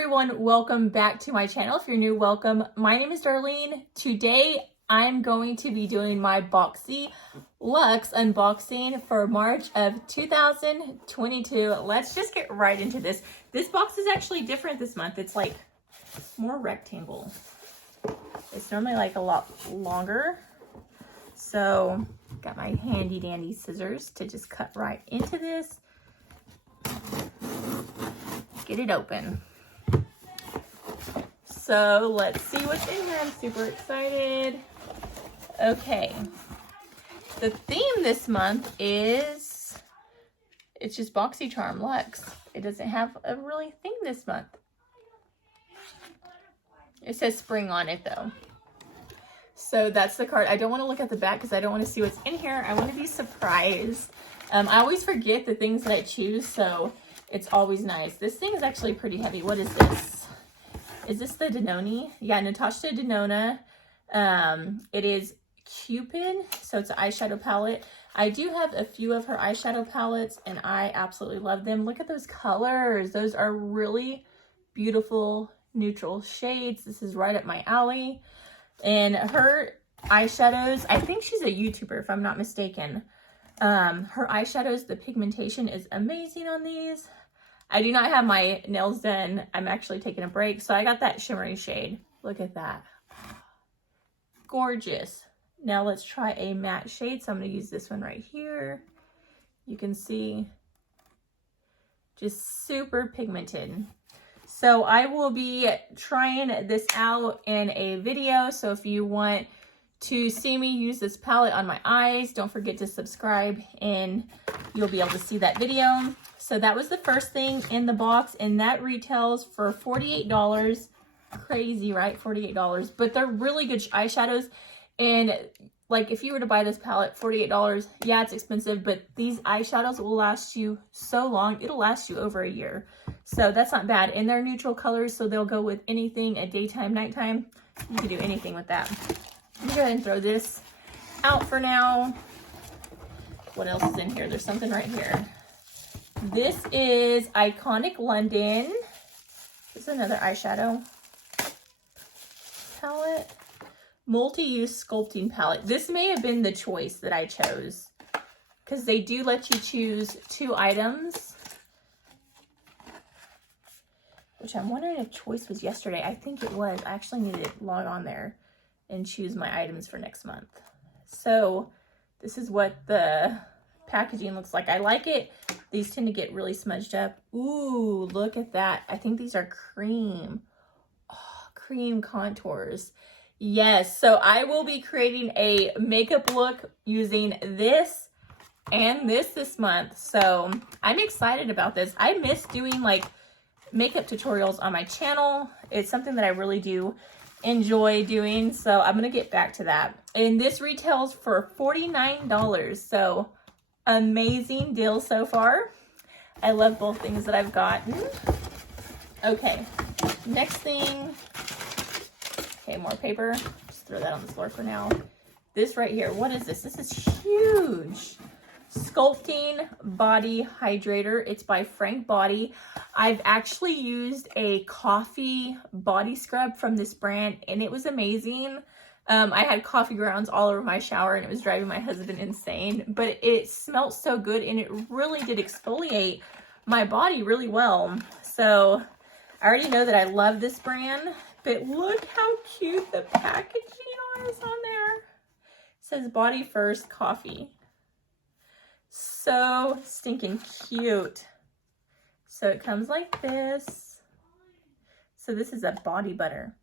everyone, welcome back to my channel. If you're new, welcome. My name is Darlene. Today I'm going to be doing my Boxyluxe unboxing for March of 2022. Let's just get right into this. This box is actually different this month. It's like more rectangle. It's normally like a lot longer. So got my handy dandy scissors to just cut right into this. Get it open. So let's see what's in here. I'm super excited. Okay. The theme this month is, it's just BoxyCharm Luxe. It doesn't have a really theme this month. It says spring on it though. So that's the card. I don't want to look at the back because I don't want to see what's in here. I want to be surprised. I always forget the things that I choose, so it's always nice. This thing is actually pretty heavy. What is this? Is this the Denoni? Yeah, Natasha Denona. It is Cupid, so it's an eyeshadow palette. I do have a few of her eyeshadow palettes, and I absolutely love them. Look at those colors. Those are really beautiful neutral shades. This is right up my alley. And her eyeshadows, I think she's a YouTuber, if I'm not mistaken. Her eyeshadows, the pigmentation is amazing on these. I do not have my nails done. I'm actually taking a break. So I got that shimmery shade. Look at that. Gorgeous. Now let's try a matte shade. So I'm going to use this one right here. You can see just super pigmented. So I will be trying this out in a video. So if you want to see me use this palette on my eyes, don't forget to subscribe and you'll be able to see that video. So that was the first thing in the box, and that retails for $48. Crazy, right? $48. But they're really good eyeshadows. And like if you were to buy this palette, $48, yeah, it's expensive, but these eyeshadows will last you so long. It'll last you over a year. So that's not bad. And they're neutral colors, so they'll go with anything at daytime, nighttime. You can do anything with that. I'm gonna go ahead and throw this out for now. What else is in here? There's something right here. This is Iconic London. This is another eyeshadow palette. Multi-use sculpting palette. This may have been the choice that I chose because they do let you choose 2 items. Which I'm wondering if choice was yesterday. I think it was. I actually need to log on there and choose my items for next month. So this is what the packaging looks like. I like it. These tend to get really smudged up. Ooh, look at that. I think these are cream. Oh, cream contours. Yes, so I will be creating a makeup look using this and this month. So I'm excited about this. I miss doing like makeup tutorials on my channel. It's something that I really do enjoy doing, so I'm gonna get back to that. And this retails for $49, so amazing deal so far. I love both things that I've gotten. Okay, next thing. Okay, more paper. Just throw that on the floor for now. This right here, what is this? This is huge. Sculpting Body Hydrator. It's by Frank Body. I've actually used a coffee body scrub from this brand, and it was amazing. I had coffee grounds all over my shower, and it was driving my husband insane. But it smelled so good, and it really did exfoliate my body really well. So I already know that I love this brand. But look how cute the packaging is on there. It says Body First Coffee. So stinking cute. So it comes like this. So this is a body butter.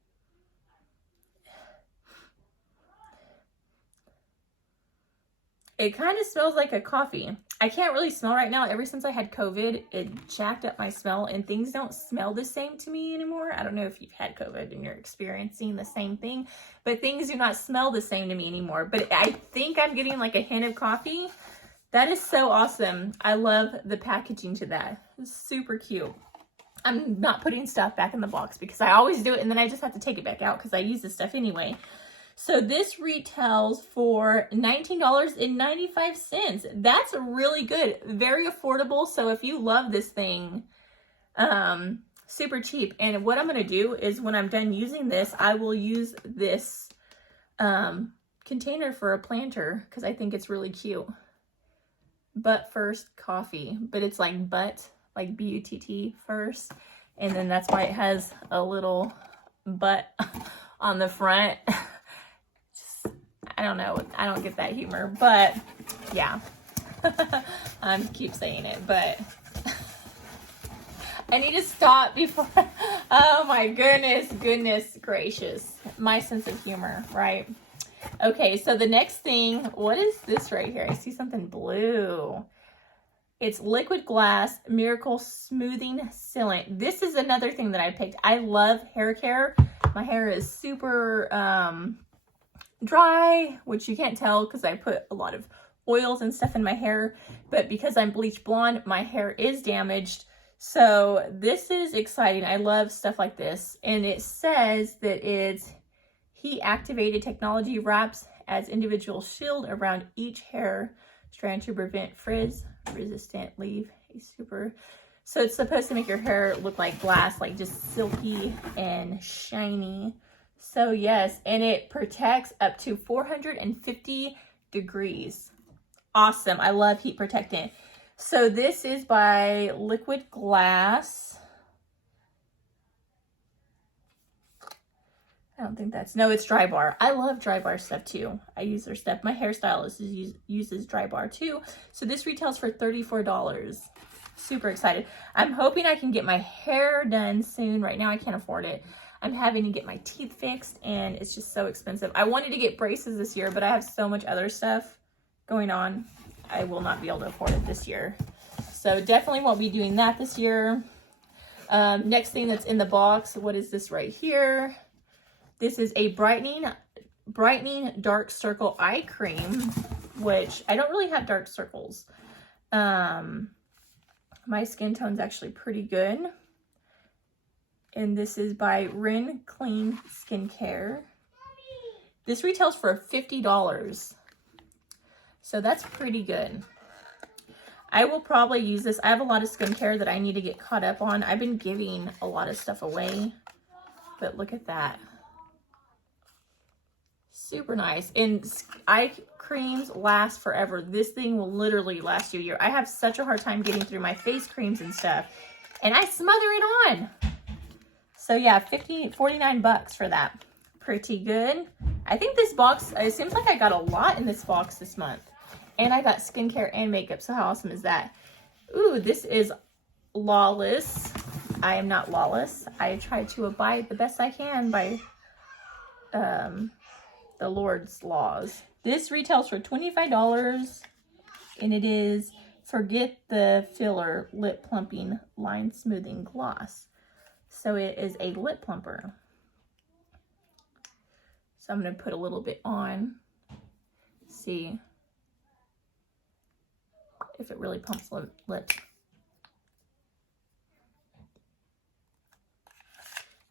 It kind of smells like a coffee. I can't really smell right now. Ever since I had COVID, it jacked up my smell, and things don't smell the same to me anymore. I don't know if you've had COVID and you're experiencing the same thing, but things do not smell the same to me anymore. But I think I'm getting like a hint of coffee. That is so awesome. I love the packaging to that. It's super cute. I'm not putting stuff back in the box because I always do it and then I just have to take it back out because I use this stuff anyway. So this retails for $19.95. That's really good. Very affordable. So if you love this thing, super cheap. And what I'm going to do is when I'm done using this, I will use this container for a planter because I think it's really cute. But first coffee, but it's like butt, like B-U-T-T first. And then that's why it has a little butt on the front. Just, I don't know. I don't get that humor, but yeah. I keep saying it, but I need to stop before. Oh my goodness gracious. My sense of humor, right? Okay, so the next thing, what is this right here? I see something blue. It's Liquid Glass Miracle Smoothing Sealant. This is another thing that I picked. I love hair care. My hair is super dry, which you can't tell because I put a lot of oils and stuff in my hair. But because I'm bleach blonde, my hair is damaged. So this is exciting. I love stuff like this. And it says that it's heat-activated technology, wraps as individual shield around each hair strand to prevent frizz-resistant leave. So it's supposed to make your hair look like glass, like just silky and shiny. So yes, and it protects up to 450 degrees. Awesome. I love heat protectant. So this is by Liquid Glass. I don't think that's, no, it's Dry Bar. I love Dry Bar stuff too. I use their stuff. My hairstylist uses Dry Bar too. So this retails for $34. Super excited. I'm hoping I can get my hair done soon. Right now I can't afford it. I'm having to get my teeth fixed and it's just so expensive. I wanted to get braces this year, but I have so much other stuff going on. I will not be able to afford it this year. So definitely won't be doing that this year. Next thing that's in the box, what is this right here? This is a brightening dark circle eye cream, which I don't really have dark circles. My skin tone's actually pretty good. And this is by Rin Clean Skincare. This retails for $50. So that's pretty good. I will probably use this. I have a lot of skincare that I need to get caught up on. I've been giving a lot of stuff away. But look at that. Super nice. And eye creams last forever. This thing will literally last you a year. I have such a hard time getting through my face creams and stuff. And I smother it on. So yeah, $49 for that. Pretty good. I think this box, it seems like I got a lot in this box this month. And I got skincare and makeup. So how awesome is that? Ooh, this is Lawless. I am not lawless. I try to abide the best I can by the Lord's laws. This retails for $25 and it is Forget the Filler Lip Plumping Line Smoothing Gloss. So it is a lip plumper. So I'm going to put a little bit on. See if it really pumps lips.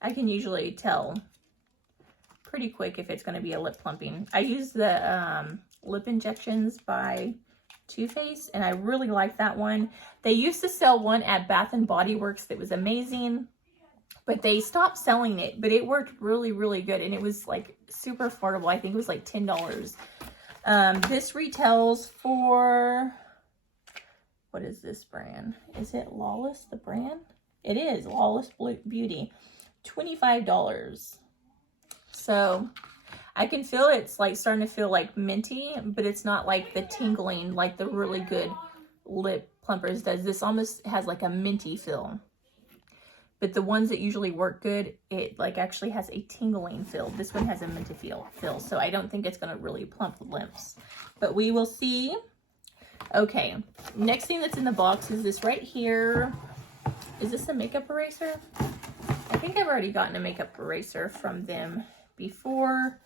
I can usually tell pretty quick if it's going to be a lip plumping. I use the lip injections by Too Faced, and I really like that one. They used to sell one at Bath and Body Works that was amazing, but they stopped selling it. But it worked really, really good, and it was like super affordable. I think it was like $10. This retails for, what is this brand? Is it Lawless, the brand? It is Lawless Beauty. $25. So I can feel it's like starting to feel like minty, but it's not like the tingling like the really good lip plumpers does. This almost has like a minty feel. But the ones that usually work good, it like actually has a tingling feel. This one has a minty feel. So I don't think it's going to really plump the lips. But we will see. Okay, next thing that's in the box is this right here. Is this a makeup eraser? I think I've already gotten a makeup eraser from them before.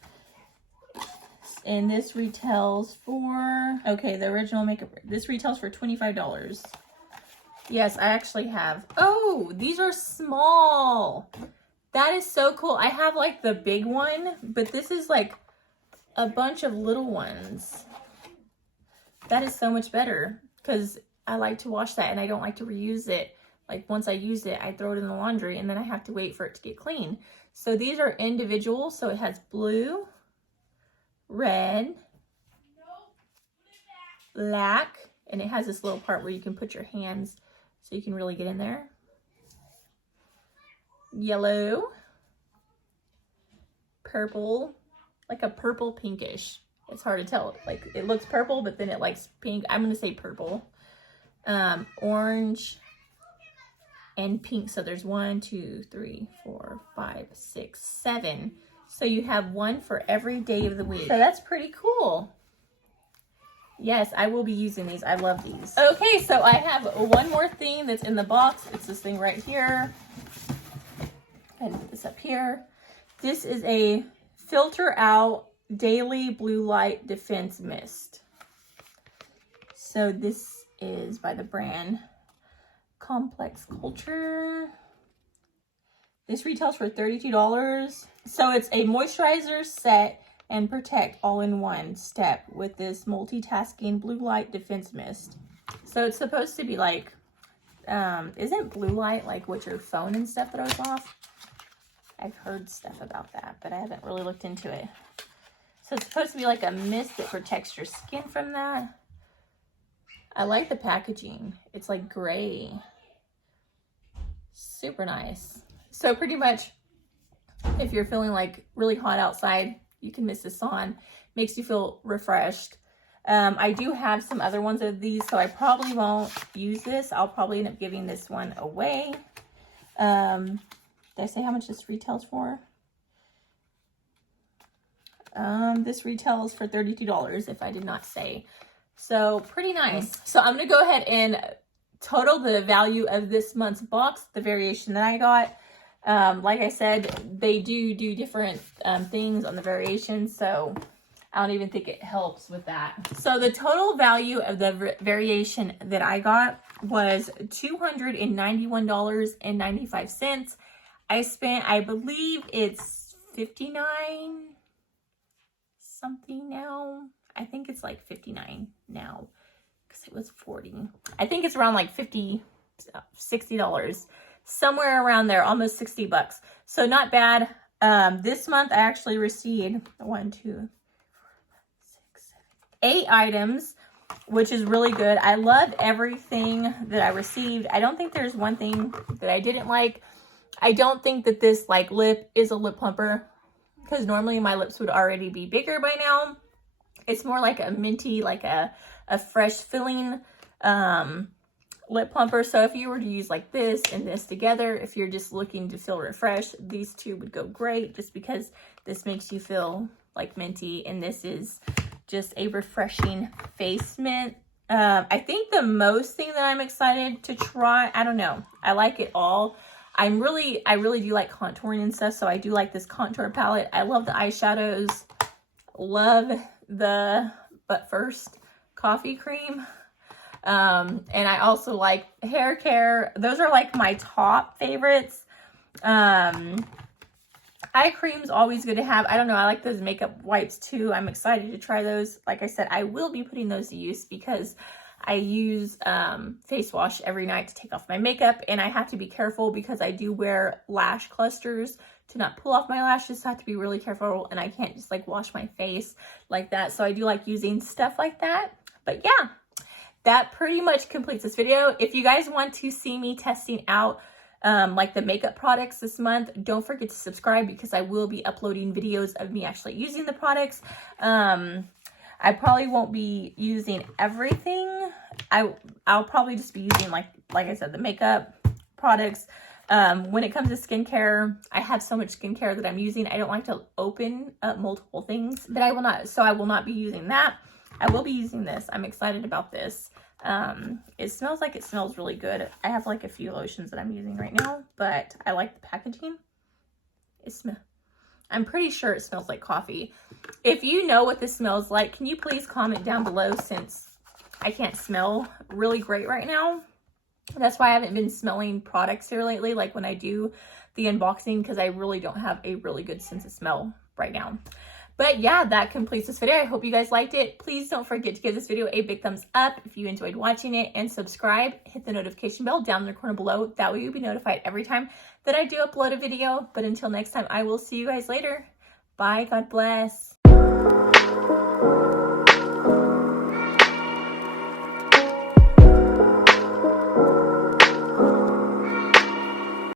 And this retails for, okay, the original makeup, this retails for $25. Yes, I actually have. Oh, these are small. That is so cool. I have like the big one, but this is like a bunch of little ones. That is so much better because I like to wash that and I don't like to reuse it. Like once I used it, I throw it in the laundry and then I have to wait for it to get clean. So these are individual. So it has blue, red, black, and it has this little part where you can put your hands so you can really get in there. Yellow, purple, like a purple pinkish. It's hard to tell. Like it looks purple, but then it likes pink. I'm gonna say purple. Orange and pink. So there's 1, 2, 3, 4, 5, 6, 7. So you have one for every day of the week. So that's pretty cool. Yes, I will be using these. I love these. Okay, so I have one more thing that's in the box. It's this thing right here. And put this up here. This is a filter out daily blue light defense mist. So this is by the brand Complex Culture. This retails for $32. So it's a moisturizer, set, and protect all in one step with this multitasking blue light defense mist. So it's supposed to be like, isn't blue light like what your phone and stuff throws off? I've heard stuff about that, but I haven't really looked into it. So it's supposed to be like a mist that protects your skin from that. I like the packaging. It's like gray. Super nice. So pretty much if you're feeling like really hot outside, you can mist this on. Makes you feel refreshed. I do have some other ones of these, so I probably won't use this. I'll probably end up giving this one away. Did I say how much this retails for? This retails for $32 if I did not say. So pretty nice. So I'm going to go ahead and total the value of this month's box, the variation that I got. Like I said, they do different things on the variation, so I don't even think it helps with that. So the total value of the variation that I got was $291.95. I spent, I believe it's 59 something now. I think it's like 59 now because it was 40. I think it's around like $60, somewhere around there, almost 60 bucks. So not bad. This month I actually received 1, 2, 4, 5, 6, 7, 8 items, which is really good. I loved everything that I received. I don't think there's one thing that I didn't like. I don't think that this like lip is a lip plumper because normally my lips would already be bigger by now. It's more like a minty, like a fresh filling lip plumper. So if you were to use like this and this together, if you're just looking to feel refreshed, these two would go great just because this makes you feel like minty and this is just a refreshing face mint. I think the most thing that I'm excited to try, I don't know, I like it all. I really do like contouring and stuff, so I do like this contour palette. I love the eyeshadows, love the But First coffee cream. And I also like hair care. Those are like my top favorites. Eye cream's always good to have. I don't know, I like those makeup wipes too. I'm excited to try those. Like I said, I will be putting those to use because I use face wash every night to take off my makeup, and I have to be careful because I do wear lash clusters to not pull off my lashes, so I have to be really careful, and I can't just like wash my face like that. So I do like using stuff like that. But yeah, that pretty much completes this video. If you guys want to see me testing out like the makeup products this month, don't forget to subscribe because I will be uploading videos of me actually using the products. I probably won't be using everything. I'll probably just be using like I said, the makeup products. When it comes to skincare, I have so much skincare that I'm using. I don't like to open up multiple things, but I will not be using that. I will be using this. I'm excited about this. It smells like it smells really good. I have like a few lotions that I'm using right now, but I like the packaging. I'm pretty sure it smells like coffee. If you know what this smells like, can you please comment down below since I can't smell really great right now. That's why I haven't been smelling products here lately, like when I do the unboxing, because I really don't have a really good sense of smell right now. But yeah, that completes this video. I hope you guys liked it. Please don't forget to give this video a big thumbs up if you enjoyed watching it, and subscribe. Hit the notification bell down in the corner below. That way you'll be notified every time that I do upload a video. But until next time, I will see you guys later. Bye. God bless.